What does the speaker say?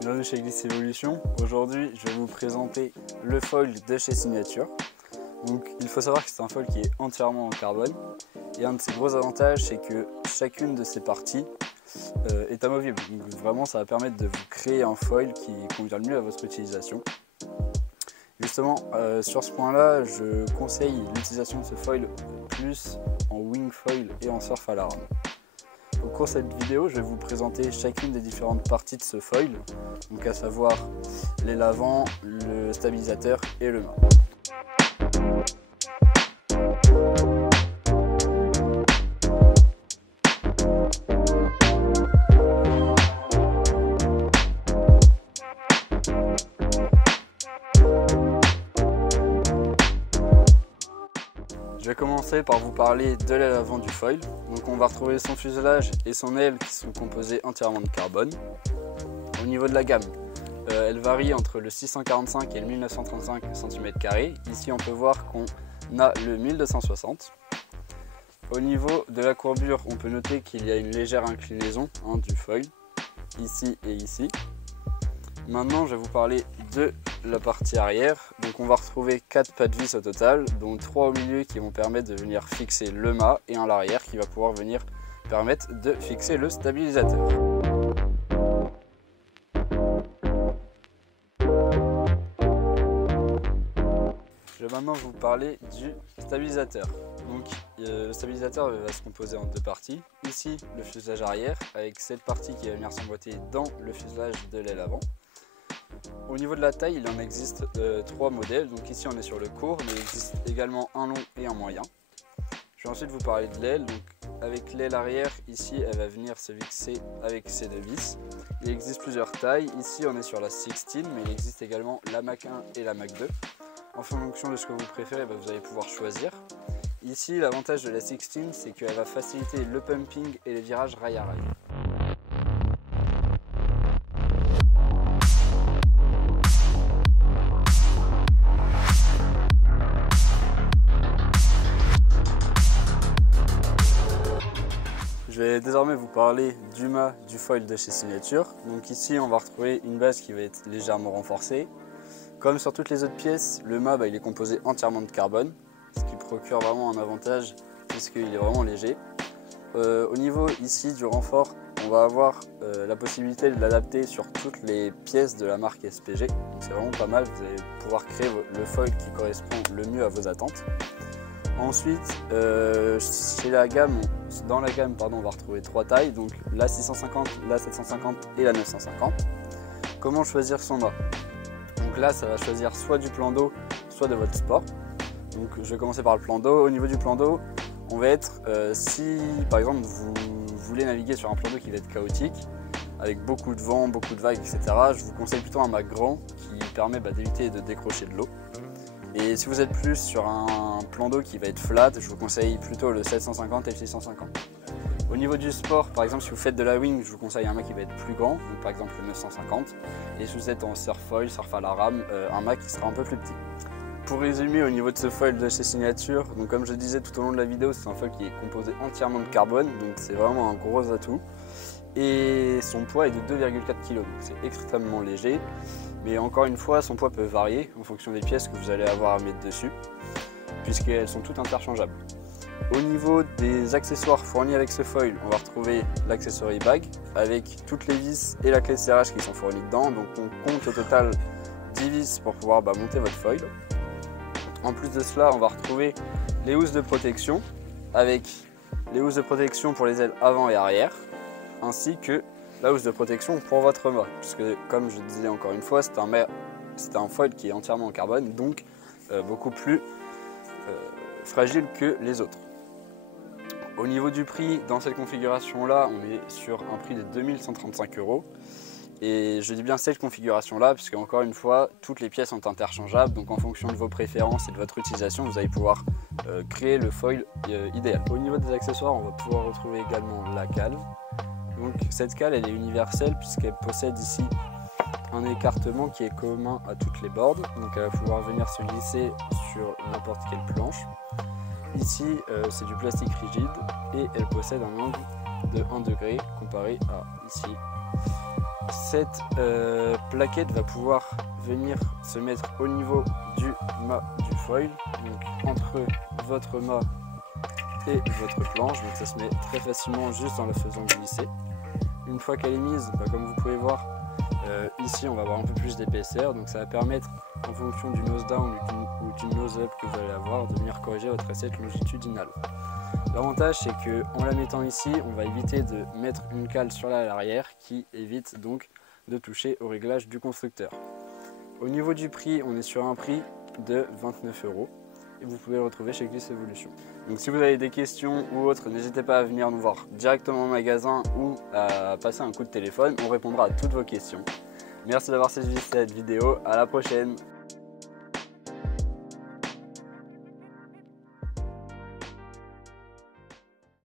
Bienvenue chez Gliss Evolution. Aujourd'hui, je vais vous présenter le foil de chez Signature. Donc, il faut savoir que c'est un foil qui est entièrement en carbone. Et un de ses gros avantages, c'est que chacune de ses parties est amovible. Donc, vraiment, ça va permettre de vous créer un foil qui convient le mieux à votre utilisation. Justement, sur ce point-là, je conseille l'utilisation de ce foil plus en wing foil et en surf à la rame. Au cours de cette vidéo, je vais vous présenter chacune des différentes parties de ce foil, donc à savoir les lavants, le stabilisateur et le mât. Je vais commencer par vous parler de l'aile avant du foil. Donc on va retrouver son fuselage et son aile qui sont composés entièrement de carbone. Au niveau de la gamme, elle varie entre le 645 et le 1935 cm². Ici on peut voir qu'on a le 1260. Au niveau de la courbure, on peut noter qu'il y a une légère inclinaison du foil, ici et ici. Maintenant je vais vous parler de la partie arrière. Donc on va retrouver 4 pas de vis au total, dont 3 au milieu qui vont permettre de venir fixer le mât et un à l'arrière qui va pouvoir venir permettre de fixer le stabilisateur. Je vais maintenant vous parler du stabilisateur. Donc le stabilisateur va se composer en deux parties. Ici le fuselage arrière avec cette partie qui va venir s'emboîter dans le fuselage de l'aile avant. Au niveau de la taille, il en existe 3 modèles. Donc ici on est sur le court, mais il existe également un long et un moyen. Je vais ensuite vous parler de l'aile. Donc avec l'aile arrière, ici elle va venir se fixer avec ces deux vis. Il existe plusieurs tailles. Ici on est sur la 16, mais il existe également la Mach 1 et la Mach 2. En fonction de ce que vous préférez, vous allez pouvoir choisir. Ici l'avantage de la 16, c'est qu'elle va faciliter le pumping et les virages rail à rail. Je vais désormais vous parler du mât du foil de chez Signature. Donc ici on va retrouver une base qui va être légèrement renforcée. Comme sur toutes les autres pièces, le mât il est composé entièrement de carbone, ce qui procure vraiment un avantage puisqu'il est vraiment léger. Au niveau ici du renfort, on va avoir la possibilité de l'adapter sur toutes les pièces de la marque SPG. C'est vraiment pas mal, vous allez pouvoir créer le foil qui correspond le mieux à vos attentes. Ensuite, dans la gamme, on va retrouver 3 tailles, donc la 650, la 750 et la 950. Comment choisir son mât? Donc là, ça va choisir soit du plan d'eau, soit de votre sport. Donc je vais commencer par le plan d'eau. Au niveau du plan d'eau, on va être, si par exemple vous voulez naviguer sur un plan d'eau qui va être chaotique, avec beaucoup de vent, beaucoup de vagues, etc., je vous conseille plutôt un mât grand qui permet d'éviter de décrocher de l'eau. Et si vous êtes plus sur un plan d'eau qui va être flat, je vous conseille plutôt le 750 et le 650. Au niveau du sport, par exemple si vous faites de la wing, je vous conseille un mât qui va être plus grand, donc par exemple le 950. Et si vous êtes en surf foil, surf à la rame, un mât qui sera un peu plus petit. Pour résumer au niveau de ce foil de chez Signature, donc comme je disais tout au long de la vidéo, c'est un foil qui est composé entièrement de carbone, donc c'est vraiment un gros atout. Et son poids est de 2,4 kg, donc c'est extrêmement léger. Mais encore une fois, son poids peut varier en fonction des pièces que vous allez avoir à mettre dessus, puisqu'elles sont toutes interchangeables. Au niveau des accessoires fournis avec ce foil, on va retrouver l'accessory bag avec toutes les vis et la clé de serrage qui sont fournies dedans. Donc on compte au total 10 vis pour pouvoir monter votre foil. En plus de cela, on va retrouver les housses de protection avec les housses de protection pour les ailes avant et arrière, ainsi que la housse de protection pour votre mât, puisque comme je disais encore une fois, c'est un foil qui est entièrement en carbone, donc beaucoup plus fragile que les autres. Au niveau du prix, dans cette configuration là, on est sur un prix de 2135 €. Et je dis bien cette configuration là, puisque encore une fois, toutes les pièces sont interchangeables, donc en fonction de vos préférences et de votre utilisation, vous allez pouvoir créer le foil idéal. Au niveau des accessoires, on va pouvoir retrouver également la cale. Donc cette cale elle est universelle puisqu'elle possède ici un écartement qui est commun à toutes les boards. Donc elle va pouvoir venir se glisser sur n'importe quelle planche. Ici c'est du plastique rigide et elle possède un angle de 1 degré comparé à ici cette plaquette va pouvoir venir se mettre au niveau du mât du foil, donc entre votre mât et votre planche, donc ça se met très facilement juste en la faisant glisser. Une fois qu'elle est mise, comme vous pouvez voir, ici on va avoir un peu plus d'épaisseur, donc ça va permettre en fonction du nose down ou du nose up que vous allez avoir de venir corriger votre assiette longitudinale. L'avantage c'est qu'en la mettant ici, on va éviter de mettre une cale sur l'arrière qui évite donc de toucher au réglage du constructeur. Au niveau du prix, on est sur un prix de 29 € et vous pouvez le retrouver chez Gliss Evolution. Donc si vous avez des questions ou autres, n'hésitez pas à venir nous voir directement au magasin ou à passer un coup de téléphone, on répondra à toutes vos questions. Merci d'avoir suivi cette vidéo, à la prochaine.